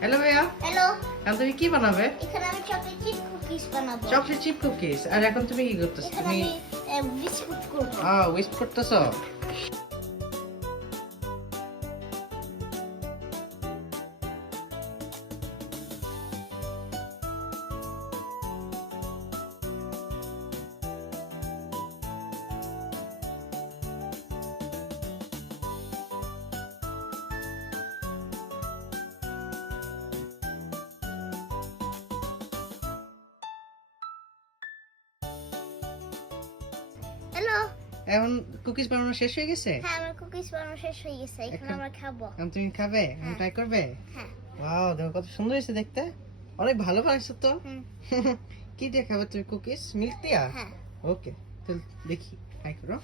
Hello ভাইয়া। Hello. এখন তুমি কি বানাবে? এখানে আমি চকলেট চিপ কুকিজ বানাবো। Chocolate chip cookies. আর এখন তুমি কি করতেছো? এখানে তুমি আমি বিস্কুট করব। উইস্প করতেছো? হ্যালো। এখন কুকিজ বানানো শেষ হয়ে গেছে? হ্যাঁ, আমার কুকিজ বানানো শেষ হয়ে গেছে। এখন আমরা খাবো। এখন তুমি খাবে? এখন ট্রাই করবে? হ্যাঁ। ওয়াও, দেখো কত সুন্দর হয়েছে দেখতে। অনেক ভালো বানাইছো তো। হুম। কি দিয়ে খাবে তুমি কুকিজ? মিল্ক দিয়া? হ্যাঁ। ওকে, চল দেখি ট্রাই করো।